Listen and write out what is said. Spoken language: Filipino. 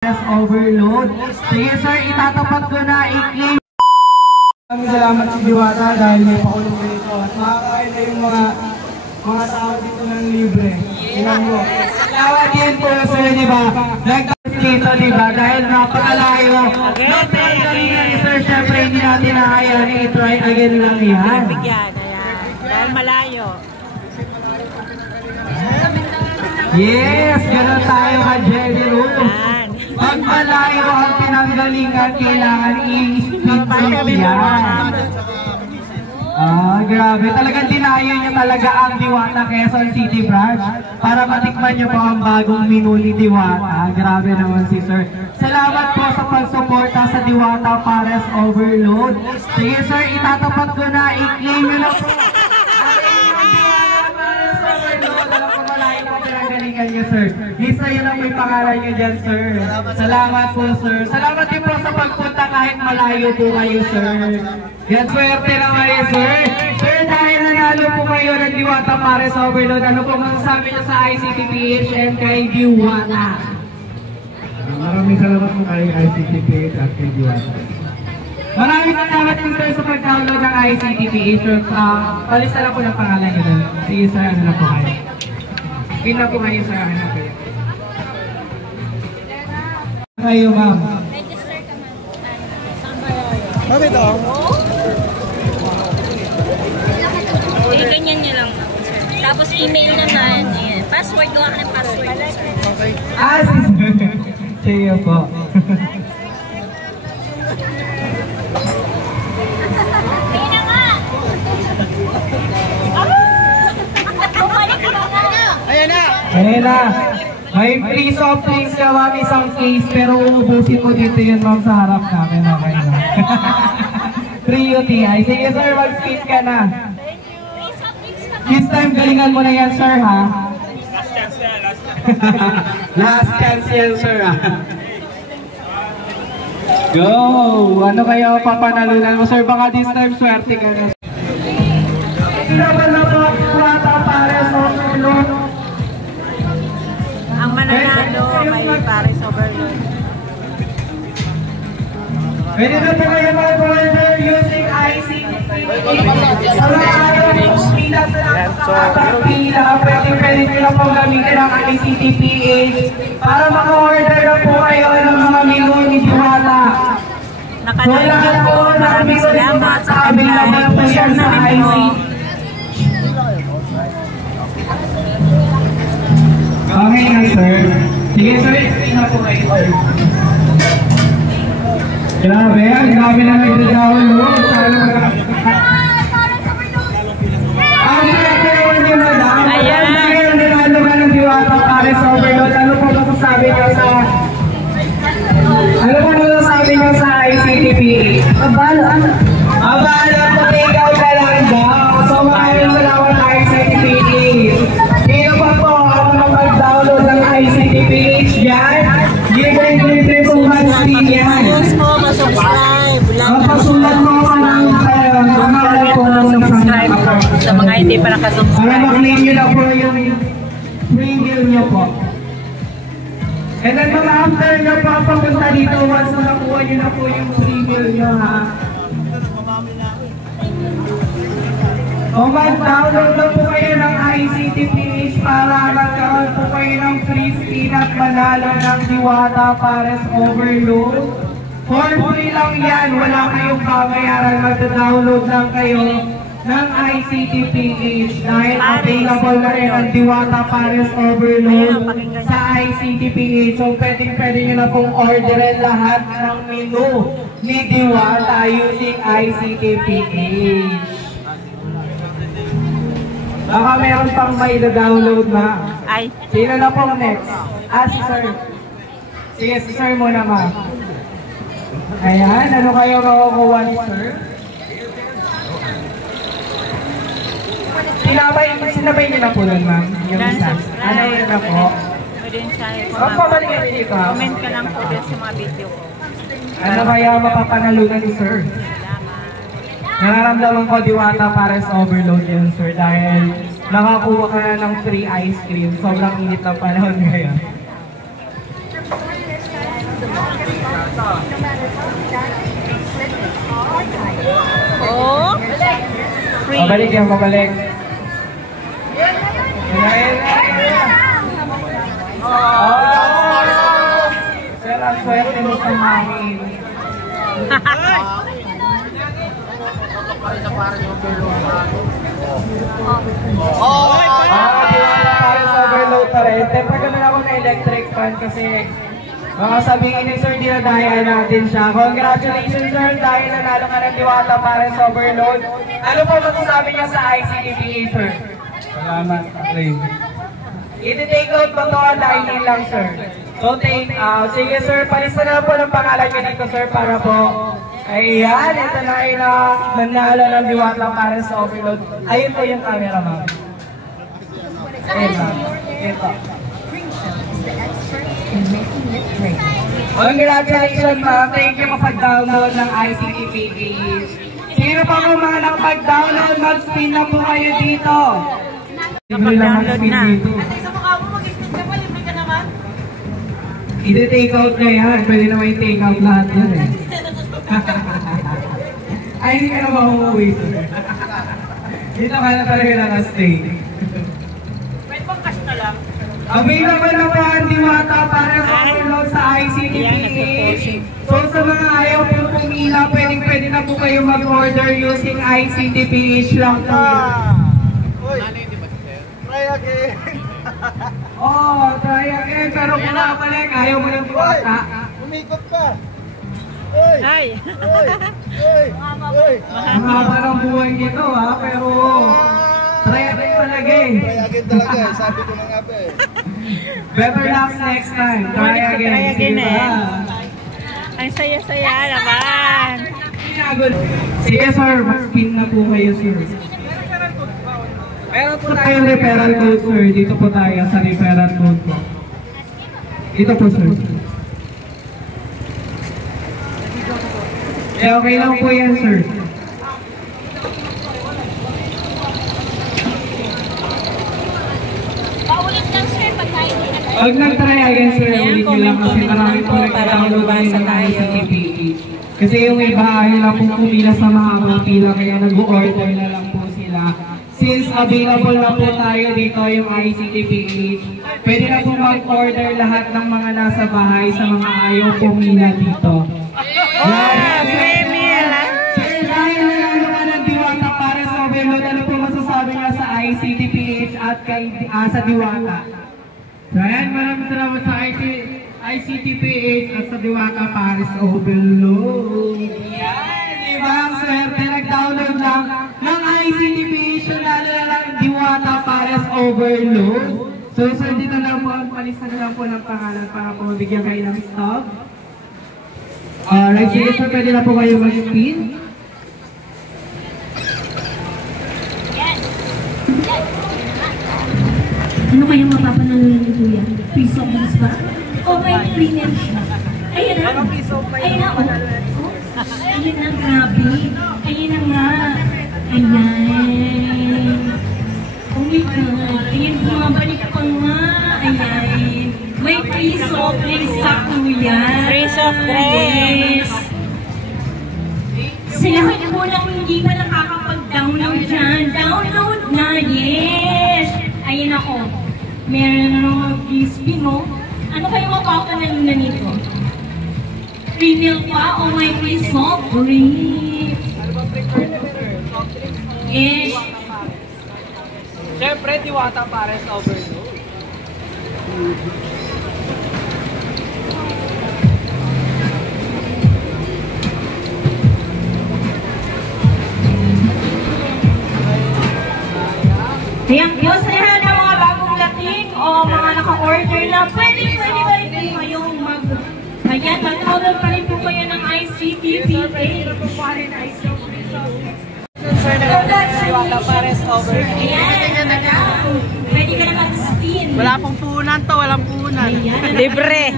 Overload. Sige sir, itatapat ko na i-claim. Salamat si Diwata dahil may pakulong dito at makakain na yung mga tao dito ng libre. Ilang mo. Salamat din po sir, diba? Nag-taas dito, diba? Dahil napakalayo. Napakagalingan ni sir, syempre hindi natin nakayaan. I-try again lang yan. Dahil malayo. Yes, gano'n tayo ka Jelly Room. Pag malayo ang pinanggalingan, kailangan i-speed yan. Grabe. Talagang dinayo niya talaga ang Diwata Quezon City branch para matikman niyo po ang bagong menu ni Diwata. Grabe naman si sir. Salamat po sa pagsuporta sa Diwata Pares Overload. Sige sir, itatapat ko na, i-claim nyo na po. Niyo, sir. Lisa, yun ang may pangalan niyo dyan, sir. Salamat po, sir. Salamat din po sa pagpunta kahit malayo po kayo, sir. Yan, swerte naman yun, sir. Sir, dahil nanalo po kayo ng Diwata Pares Overload, ano po masasabi niyo sa ICTPH and kay Diwata? Maraming salamat po kay ICTPH at kay Diwata. Maraming salamat din, sir, sa pag-download ng ICTPH. Palista na po ng pangalan niyo doon. Sige, sir, ano na po kayo? Pina po kayo sa akin natin. Kayo, ma'am. Register ka man. Ma'am, ito. Ganyan nyo lang. Tapos email na na. Password, gawa ka ng password. Okay. Sige po. Kaya na nga! Bumalik ka na! Ayan na! Ayan na. May free soft drinks ka, ma'am, isang case, pero uubusin mo dito yun, ma'am, sa harap namin. Okay na. Free UTI. Sige, sir, mag-skip ka na. This time, galingan mo na yan, sir, ha? Last chance yan, last Last chance yan, sir, ha? Go! Ano kayo papanalunan mo, sir? Baka this time, swerte ka na. Sinaban na po, Diwata Pares Overload. Ang mananalo may Pares Overload. Pwede na po kayo mag-order using ICTPH. Wala kayong pila sa pila. Pwede nyo na po gamitin ang ICTPH para maka-order na po kayo ng mga menu ni Diwata. Nakalive niyo po. Maraming salamat sa pag-live. Share na rin po. Okay na, sir. Sige, sir. Explain na po kayo, sir. Grabe, ang grabe na nagdadawal. Sana ang pinag-iwan niyo, madam. Ayan. Ang nanalo ka ng Diwata Pares Overload. Ano po masasabi niyo sa... Ano po masasabi niyo sa ICTPH? Abala, pag-ikaw ka lang daw. So, maraming salamat sa ICTPH. Dito pa po ako mag-download ng ICTPH yan. Libre po mag-speed yan. Subscribe. Pasulat mo ako ng pangalan ko ng Subscribe po sa mga hindi pa para nakasubscribe. mag-claim nyo na po yung free meal nyo po. And then mga after nyo pa papunta dito, once na nakuha nyo na po yung free meal nyo, ha. O mag-download na po kayo ng ICTPH para magkaroon po kayo ng free spin at manalo ng Diwata Pares Overload. For free lang yan, wala kayong babayaran, mag-download lang kayo ng ICTPH dahil available na rin ang Diwata Pares Overload sa ICTPH. So pwede nyo na pong orderin lahat ng menu ni Diwata using ICTPH. Baka meron pang may download na. Ay. Sino na pong next? Si sir. Sige, si sir muna, ma. Ayan, ano kayo makukuha ni sir? Sinabay niyo na po nun, ma'am? Yung isa. Ano yun na po? Pwede yung channel ko. Opo, balik kayo dito. Comment ka lang po din sa mga video ko. Ano kaya mapapanalunan ni sir? Nararamdaman ko Diwata Pares Overload yun, sir, dahil nakakuha ka na ng free ice cream. Sobrang init ng panahon ngayon. Oh. Free. Mabalik yan, mabalik. Sir, ang swerte mo sa mahin. Overload pa rin. Pag naman ako na electric fan kasi sabihin ni Sir, dinadaya natin siya. Congratulations Sir, dahil nanalo ka ng Diwata para sa overload. Ano po masasabi niya sa ICTPA Sir? Salamat, Ray. I-take out ba ito? Dahil lang Sir. So sige Sir, palista na po ng pangalan niya dito Sir para po. Ayan, ito na ay nanalo ng Diwata para sa overload. Ayun po yung camera ma'am. Ayun ma'am. Ito. Congratulations ma'am. Thank you kapag-download ng ICTPA. Sino pa po mga nakapag-download? Mag-spin na po kayo dito. Nakapag-download na. I-take out na yan. Pwede naman i-take out lahat yan eh. Ay, hindi ka na mahuwi. Dito ka na talaga nakastay. Pwede bang cash na lang? Available na po ang Diwata para sa overload sa ICTPH. So sa mga ayaw po pumila, pwede na po kayo mag-order using ICTPH lang po. Try again. Oh, try again. Pero kung nakabalik, ayaw mo ng Diwata. Umikot pa. Ay. Ang haba ng buhay nito ha, pero try again talaga eh. Try again talaga eh. Sabi ko na nga ba eh. Better luck next time. Try again. Try again Sige eh. ba? Ang saya-saya naman. Sige sir, mag-spin na po kayo sir. Meron po tayong referral code sir. Dito po tayo sa referral code po. Dito po sir. Eh, okay lang po yan sir. Paulit lang sir, pag tayo din na Huwag nag-try again sir, Ayan, ulit nyo lang kasi comment marami po po para nagkakaroon mabasa ng tayo. ICTPH. Kasi yung iba ayaw lang po pumila sa mahaba pila kaya nag-order na lang po sila. Since available na po tayo dito yung ICTPH, pwede na po mag-order lahat ng mga nasa bahay sa mga ayaw pumila dito. Premier. Sir, dahil nanalo ka ng Diwata para sa overload, ano po masasabi niya sa ICTPH at sa Diwata? So ayan, maraming salamat sa ICTPH at sa Diwata Paris Overload. Yan, di ba? Ang swerte, nag-download lang ng ICTPH, lalo na lang Diwata Paris Overload. So, sir, dito lang po, palista na lang po ng pangalan para po mabigyan kayo ng stop. Alright, sige sir, pwede na po kayo mag-spin. Ano kaya mapapanalo ni Kuya? Piece of this ba? O may premium siya? Ayan na. Ayan na. Ayan na, grabe. Ayan na nga. Ayan. Oh my God. Ayan, bumabalik pa nga. Ayan. May free soft drinks sa Kuya. Free soft drinks. Sa lahat po lang hindi pa nakakapag-download dyan. Download na, yes! Ayan ako. Meron na naman crispy, no? Ano kayo mapapanalo na nito? Free milk pa o may free soft drinks? Yes. Siyempre, Diwata Paris Overload. Ayan po sa lahat ng mga bagong dating o mga naka-order na pwede pa rin po kayong ayan, mag-order pa rin po kayo ng ICTPA. Sir, Diwata Paris Overload. Ayan, pwede ka na mag-spin. Wala pong puhunan to, walang puhunan. Ayan. Libre.